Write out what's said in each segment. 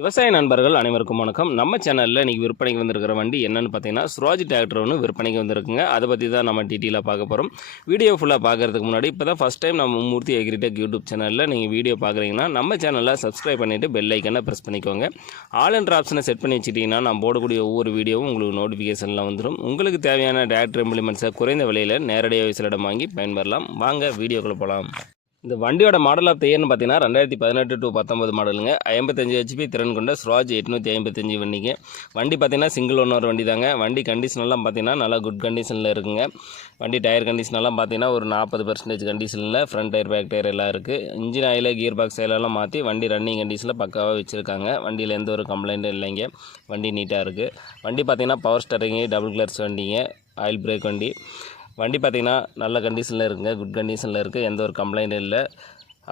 விவசாய நண்பர்கள் அனைவருக்கும் வணக்கம். நம்ம சேனலில் இன்றைக்கி விற்பனைக்கு வந்திருக்கிற வண்டி என்னென்னு பார்த்தீங்கன்னா சுராஜ் டிராக்டர் ஒன்று விற்பனைக்கு வந்திருக்குங்க. அதை பற்றி தான் நம்ம டீட்டெயிலாக பார்க்க போகிறோம் வீடியோ ஃபுல்லாக பார்க்கறதுக்கு முன்னாடி இப்போ தான் ஃபஸ்ட் டைம் நம்ம மூர்த்தி அக்ரிடெக் யூடியூப் சேனலில் நீங்கள் வீடியோ பார்க்குறீங்கன்னா நம்ம சேனலில் சப்ஸ்கிரைப் பண்ணிவிட்டு பெல் ஐக்கனை ப்ரெஸ் பண்ணிக்கோங்க. ஆல் அண்ட் ஆப்ஷனை செட் பண்ணி வச்சுட்டிங்கன்னா நான் போடக்கூடிய ஒவ்வொரு வீடியோவும் உங்களுக்கு நோட்டிஃபிகேஷனில் வந்துடும் உங்களுக்கு தேவையான டிராக்டர் இம்ப்ளிமெண்ட்ஸை குறைந்த விலையில் நேரடியாக விசிலிடம் வாங்கி பயன்பெறலாம். வாங்க வீடியோக்குள்ளே போகலாம் இந்த வண்டியோட மாடல் ஆஃப் இயர்னு பார்த்தீங்கன்னா ரெண்டாயிரத்தி பதினெட்டு டு பத்தொம்பது மாடலுங்க ஐம்பத்தஞ்சு ஹெச்பி திறன் கொண்ட ஸ்ராஜ் எட்நூற்றி ஐம்பத்தஞ்சு வண்டிங்க. வண்டி பார்த்தீங்கன்னா சிங்கிள் ஓனர் வண்டி தாங்க வண்டி கண்டிஷனெல்லாம் பார்த்தீங்கன்னா நல்லா குட் கண்டிஷனில் இருக்குங்க. வண்டி டயர் கண்டிஷனெல்லாம் பார்த்தீங்கன்னா ஒரு நாற்பது பர்சன்டேஜ் கண்டிஷனில் ஃப்ரண்ட் டயர் பேக் டயர் எல்லாம் இருக்குது இன்ஜின் ஆயில் கியர் பாக்ஸ் எல்லாம் மாற்றி வண்டி ரன்னிங் கண்டிஷனில் பக்காவாக வச்சுருக்காங்க. வண்டியில் எந்த ஒரு கம்ப்ளைண்ட்டும் இல்லைங்க. வண்டி நீட்டாக இருக்குது வண்டி பார்த்தீங்கன்னா பவர் ஸ்டரிங்கு டபுள் கிளர்ஸ் வண்டிங்க ஆயில் பிரேக் வண்டி. வண்டி பார்த்தீங்கன்னா நல்ல கண்டிஷனில் இருக்குங்க. குட் கண்டிஷனில் இருக்குது எந்த ஒரு கம்ப்ளைண்ட்டும் இல்லை.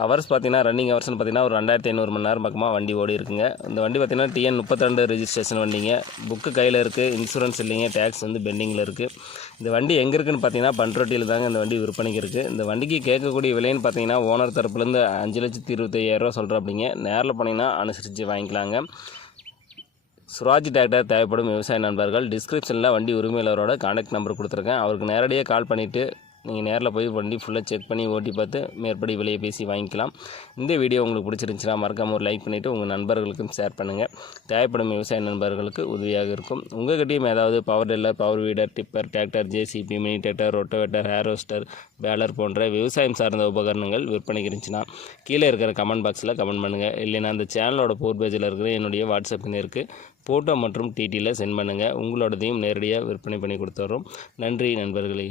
ஹவர்ஸ் பார்த்தீங்கன்னா ரன்னிங் ஹவர்ஸ்னு பார்த்தீங்கன்னா ஒரு ரெண்டாயிரத்தி ஐநூறு மணி நேரம் பக்கமாக வண்டி ஓடி இருக்குங்க. இந்த வண்டி பார்த்தீங்கன்னா டிஎன் முப்பத்திரெண்டு ரெஜிஸ்ட்ரேஷன் வண்டிங்க. புக்கு கையில் இருக்குது இன்சூரன்ஸ் இல்லைங்க. டேக்ஸ் வந்து பெண்டிங்கில் இருக்குது இந்த வண்டி எங்கே இருக்குன்னு பார்த்தீங்கன்னா பண்ருட்டியில் தாங்க இந்த வண்டி விற்பனைக்கு இருக்குது இந்த வண்டிக்கு கேட்கக்கூடிய விலைன்னு பார்த்தீங்கன்னா ஓனர் தரப்புலேருந்து அஞ்சு லட்சத்தி இருபத்தையாயிரரூவா சொல்கிறாப்பிடிங்க நேரில் போனீங்கன்னா அனுசரித்து வாங்கிக்கலாங்க. சுராஜ் டிராக்டர் தேவைப்படும் விவசாய நண்பர்கள் டிஸ்கிரிப்ஷனில் வண்டி உரிமையாளரோட கான்டாக்ட் நம்பர் கொடுத்துருக்கேன். அவருக்கு நேரடியாக கால் பண்ணிவிட்டு நீங்கள் நேரில் போய் வண்டி ஃபுல்லாக செக் பண்ணி ஓட்டி பார்த்து மேற்படி விலையை பேசி வாங்கிக்கலாம். இந்த வீடியோ உங்களுக்கு பிடிச்சிருந்துச்சுன்னா மறக்காமல் ஒரு லைக் பண்ணிவிட்டு உங்கள் நண்பர்களுக்கும் ஷேர் பண்ணுங்கள் தேவைப்படும் விவசாய நண்பர்களுக்கு உதவியாக இருக்கும். உங்கள்கிட்டையும் ஏதாவது power tiller power weeder tipper tractor JCB mini tractor rotavator ஹேரோஸ்டர் baler போன்ற விவசாயம் சார்ந்த உபகரணங்கள் விற்பனைக்கு இருந்துச்சுன்னா கீழே இருக்கிற கமெண்ட் பாக்ஸில் கமெண்ட் பண்ணுங்கள் இல்லைன்னா அந்த சேனலோட போர் பேஜில் இருக்கிற என்னுடைய வாட்ஸ்அப் இருக்குது ஃபோட்டோ மற்றும் டிடியில் சென்ட் பண்ணுங்கள் உங்களோடதையும் நேரடியாக விற்பனை பண்ணி கொடுத்துட்றோம் நன்றி நண்பர்களே.